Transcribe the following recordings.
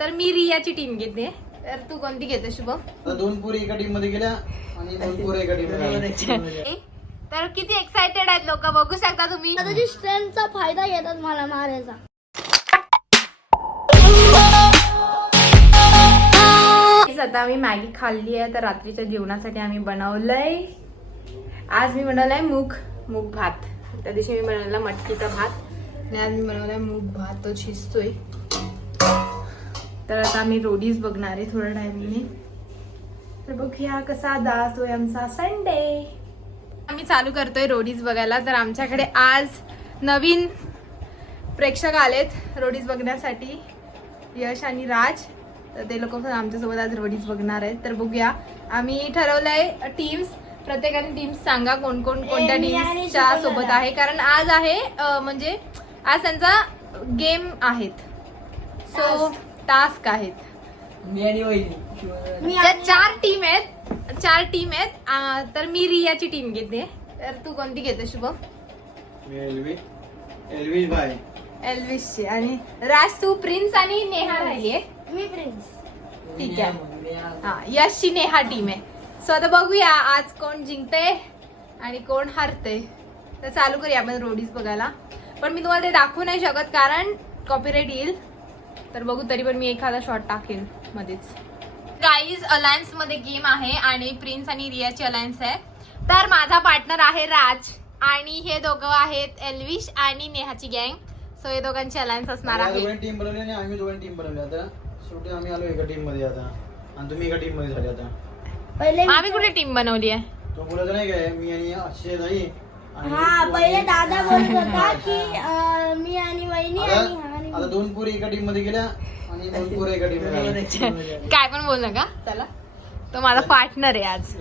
तर मी रियाची टीम घेते. तर तू कोणती घेते शुभम? दोन पोरी एका टीम मध्ये गेल्या आणि दोन पोरी एका टीम मध्ये. तर किती एक्साइटेड आहेत लोक बघू शकता तुम्ही. त्याची स्ट्रेंथचा फायदा घेतात मला मारायचा. आता आम्ही मॅगी खाल्ली आहे. तर रात्रीच्या जेवणासाठी आम्ही बनवलंय, आज मी बनवलाय मूग भात. त्या दिवशी मी बनवला मटकीचा भात आणि आज मी बनवलाय मूग भात. तो शिजतोय. तर आता आम्ही रोडीज बघणार आहे थोड्या टाइमने. तर बघूया कसा जातोय आमचा संडे. आम्ही चालू करतोय रोडीज बघायला. तर आमच्याकडे आज नवीन प्रेक्षक आलेत रोडीज बघण्यासाठी, यश आणि राज. तर ते लोक पण आमच्यासोबत आज रोडीज बघणार आहेत. तर बघूया. आम्ही ठरवलंय टीम्स, प्रत्येकाने टीम्स सांगा कोण कोणत्या टीम्सच्या सोबत आहे. कारण आज आहे म्हणजे आज त्यांचा गेम आहेत, सो टास्क आहेत. चार टीम आहेत. तर मी रियाची टीम घेते. तर तू कोणती घेते शुभम? एल्विश भाई. एल्विशची. आणि राज तू प्रिन्स आणि नेहा राहिलीये. मी प्रिन्स. ठीक आहे. हा, यशची नेहा टीम आहे. सो आता बघूया आज कोण जिंकते आणि कोण हारते. तर चालू करूया आपण रोडीज बघायला. पण मी तुम्हाला ते दाखवू नाही शकत कारण कॉपीराइट येईल. तर बघू, तरी पण मी एखादा शॉट टाकेल मध्येच. गाईज अलायन्स मध्ये गेम आहे आणि प्रिन्स आणि रियाची अलायन्स आहे. तर माझा पार्टनर आहे राज आणि हे दोघं आहेत एल्विश आणि नेहाची गँग. सो हे दोघांची अलायन्स असणार आहे. टीम बनवली आणि आम्ही दोघांनी टीम बनवली. आता शेवटी आम्ही आलो एका टीम मध्ये आता, आणि तुम्ही एका टीम मध्ये झाले. आता पहिले आम्ही कुठे टीम बनवली आहे? तो बोलत नाही काय, मी आणि अक्षय नाही. हा, पहिले दादा बोलत होता की मी आणि वहिनी आणि आता दोन पोरी एका टीम मध्ये गेल्या आणि दोन पोरी एका टीम मध्ये. काय पण बोल नका. चला, तो माझा पार्टनर आहे आज.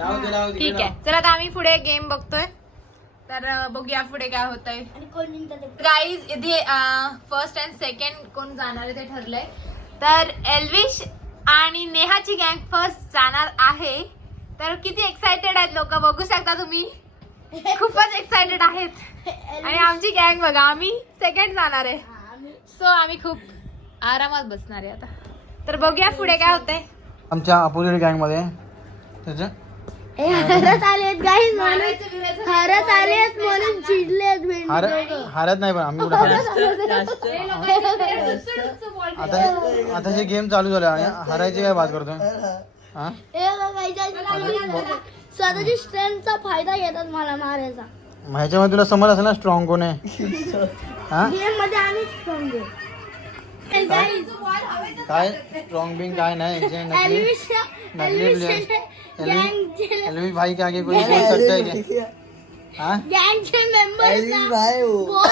ठीक आहे, चला आता आम्ही पुढे गेम बघतोय. तर बघूया पुढे काय होतंय. आणि कोण जिंकतं गाईज इथे फर्स्ट अँड सेकंड कोण जाणार आहे ते ठरलंय. तर एल्विश आणि नेहाची गँग फर्स्ट जाणार आहे. तर किती एक्साइटेड आहेत लोक बघू शकता तुम्ही. खूपच एक्साइटेड आहेत. आणि आमची गँग बघा, आम्ही सेकंड जाणार आहे. सो आम्ही खूप आरामात बसणार आहे आता. तर बघूया पुढे काय होतंय. आमच्या अपोजिट गँग मध्ये हरत आलेत गाईज म्हणून, हरत आलेत म्हणून चिडलेत. हारत नाही, पण आम्ही आता जे गेम चालू झालं आणि हारायची काय बात करतोय. स्वतःची स्ट्रेंथचा फायदा घेतात मला मारायचा. ह्याच्यामध्ये तुला समज असेल ना स्ट्रॉंग कोण आहे. गेम मध्ये आम्ही स्ट्रॉंग आहे. काय स्ट्रॉंग बिंग काय नाही. एल्विश एल्विश भाई के आगे कोई बोल सकता है क्या? गँगचे मेंबर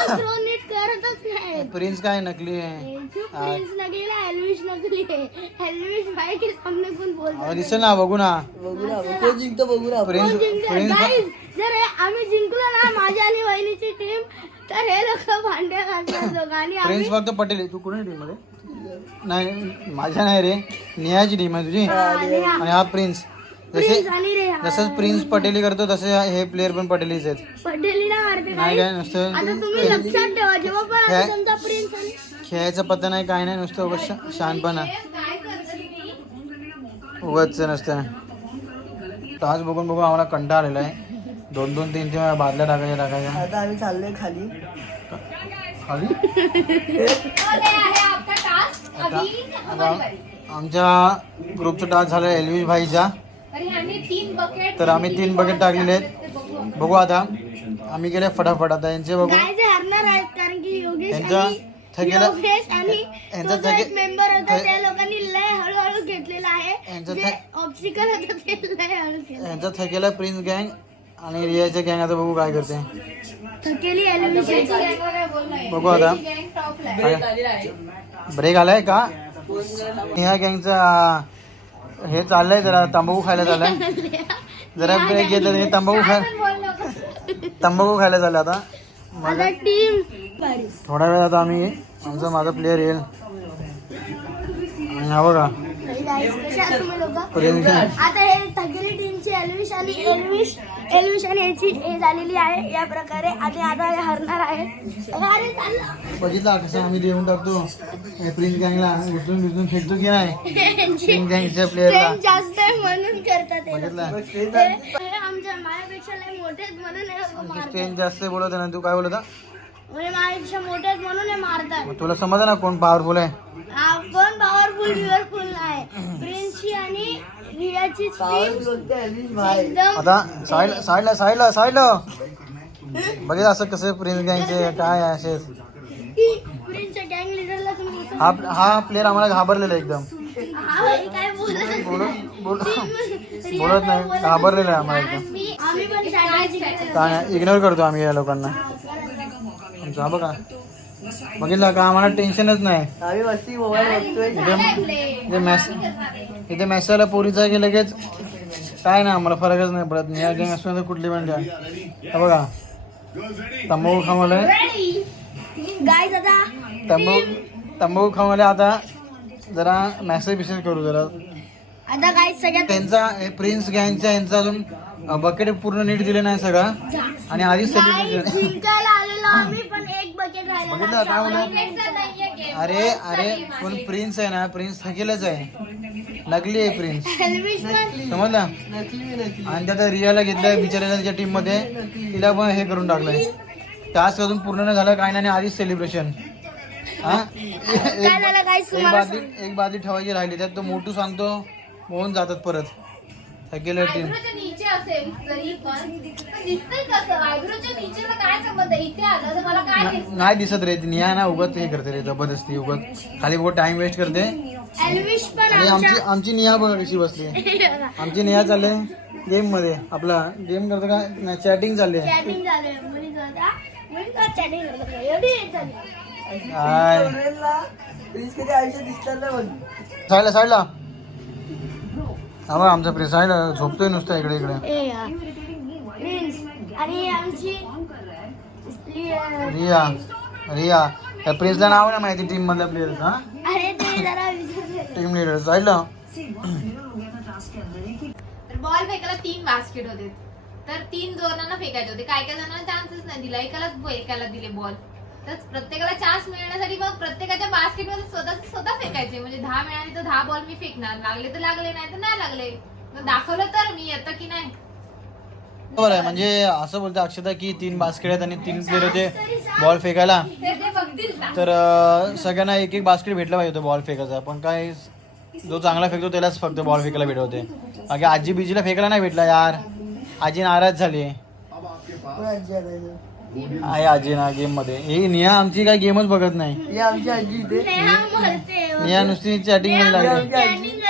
थ्रो नीट करतच नाही. प्रिंस काय नकली आहे. प्रिन्स नकली ना, एल्विश नकली आहे. एल्विश भाई के सामने कोण बोलतो. दिसेल ना, बघू ना कोण जिंकतो बघू ना. प्रिन्स गाईज जर आम्ही जिंकलो ना, माझ्या आणि वहिनीची टीम, तर हे लोक भांडे घालतात दोघांनी. प्रिन्स फक्त पटेल. तू कोणी टीम मध्ये? नाही, माझ्या नाही रे, नेहाची टीम आहे तुझी. आणि हा प्रिन्स. जसं प्रिन्स पटेली करतो तसे हे प्लेअर पण पटेलीच आहेत. पटेली ना मारते नाही काय नुसतं आता तुम्ही लक्षात ठेवा, जेव्हा पण आता समजा प्रिन्स आणि खेळायचा पत्ता नाही, काय नाही, नुसतं उगाच शहाणपणा उगाच नसतं. टास्क बघून बघून आम्हाला कंटाळा आलेला आहे. 2-2, 3-3 वेळा बादल्या टाकायच्या. आता आम्ही चाललोय खाली. आमच्या ग्रुपचा टास्क झाला एल्विश भाईचा. तर आम्ही 3 बकेट टाकलेले आहेत. बघू आता आम्ही गेले फटाफट. आता यांचे बघू. गायचे हरणार आहेत कारण की योगेश यांचा थकेला आणि यांचा तो एक मेंबर होता, त्या लोकांनी लय हळूहळू घेतलेला आहे. जे ऑब्स्टिकल होतं ते लय हळू केलं. यांचा थकेला प्रिन्स गँग आणि रियाच्या गँग. आता बघू काय करते. थकेली एल्विश. बघू आता ब्रेक आलाय का. ह्या गँगचा हे चाललंय, जरा तंबाखू खायला चाललंय. जरा ब्रेक घेतलं हे तंबाखू खायला चाललं. आता टीम थोड्या वेळात आम्ही माझा प्लेअर येईल. आणि हा बघा आता हे थकेली टीमचे एल्विश आणि एल्विश आणि याची हे झालेली आहे या प्रकारे आणि आता हे हरणार आहे. अरे चाललं. बघितला कसं आम्ही देऊन टाकतो प्रिन्स गँगला उचलून फेकतो की नाही प्रिन्स गँगच्या प्लेअरला ट्रेन जास्त आहे म्हणून करतात हे लोक. बघितला हे आमच्या माझ्यापेक्षा लय मोठे आहेत म्हणून हे लोक मारतात. ट्रेन जास्त बोलत ना तू काय बोलत म्हणजे माझ्यापेक्षा मोठे आहेत म्हणून हे मारतात. मग तुला समजा ना कोण पॉवरफुल आहे कोण पॉवरफुल लिव्हरफुल नाही. प्रिन्सची आणि रियाची पावरफुल होते एल्विश भाई. एकदम आता साईडला बघितलं असं कसं प्रिन्स गँगचे काय आहे असेच प्रिन्सच्या गँग लिडरला तुम्ही हा प्लेअर आम्हाला घाबरलेला आहे एकदम हा भाई काय बोलत नाही घाबरलेला आहे आम्हाला एकदम आम्ही पण शाळेत काय इग्नोर करतो आम्ही या लोकांना आमचा बघा बघितलं का आम्हाला टेन्शनच नाही आम्ही मस्ती मोबाईल बघतोय. इथे मॅसेजला पोरीचा की लगेच काय नाही आम्हाला फरकच नाही पडत या गँग असू तर कुठली पण द्या हा बघा तंबाखू खावलंय गाईज आता तंबाखू खावले आता जरा मेसेज करू जरा आता गाईज सगळ्यात त्यांचा प्रिन्स गँगचा यांचा अजून बकेट पूर्ण नीट दिले नाही सगळा आणि आधीच गाईज सेलिब्रेशन जिंकायला आलेलो आम्ही पण एक बकेट राहिला बघितलं काय होणार अरे पण प्रिन्स आहे ना प्रिन्स थकेलच आहे नकली आहे प्रिन्स एल्विश पण समजला नकली आणि त्यात रियाला घेतलंय बिचाऱ्याला त्याच्या टीम मध्ये तिला पण हे करून टाकलंय टास्क अजून पूर्ण नाही झालं काय नाही आधीच सेलिब्रेशन हा काय झालं गाईज एक बादली ठेवायची राहिली त्यात तो मोठू सांगतो होऊन जातात परत थकेल टीम नीचे असेल तरी पण दिसतंय कसं आयब्रोच्या नीचेला काय संबंध आहे? इथे आलं तर मला काय दिसतं? नाही दिसत रे निया ना उगत हे करते रे जबरदस्ती उगत खाली बघ टाइम वेस्ट करते एल्विश पण आणि आमची निया बघ कशी बसली आमची निया चालले गेम मध्ये आपला गेम करतो का चॅटिंग चालली आहे चॅटिंग झालंय मुलीचं चॅटिंग झालं एवढी झाली हाय प्रिन्स कधी आयुष्यात दिसतात ना बघ. साईडला हा बघ आमचा प्रिन्स साईडला झोपतोय नुसतं इकडे ए यार प्रिन्स आणि आमची रिया त्या प्रिन्सला नाव नाही माहिती टीम मधल्या प्लेअर हा अरे ते जरा विसरले. टीम लीडर साईडला बॉल फेकायला 3 बास्केट होते तर 3 जणांना फेकायचे होते काय जणांना चान्सच नाही दिला एकाला दिले बॉल तर प्रत्येकाला चान्स मिळण्यासाठी मग प्रत्येकाच्या बास्केट मध्ये स्वतः फेकायचे म्हणजे 10 मिळाले तर 10 बॉल मी फेकणार लागले तर लागले नाही तर नाही लागले मग दाखवलं तर मी येतं की नाही बरोबर आहे म्हणजे असं बोलतो अक्षता की 3 बास्केट आहेत आणि 3 प्लेअर होते बॉल फेकायला ते बघतील ना. तर सगळ्यांना एक एक बास्केट भेटला पाहिजे होतं बॉल फेकायचा पण काय जो चांगला फेकतो त्यालाच फक्त बॉल फेकायला भेटत होते बाकी आजी बिजीला फेकायला नाही भेटला यार आजी नाराज झाली कोण आजी आहे त्याची? आहे आजी ना गेम मध्ये ही निया आमची काय गेमच बघत नाही ही आमची आजी इथे. नेहा मरते निया नुसती चॅटिंग मध्ये लागली आमची आजी.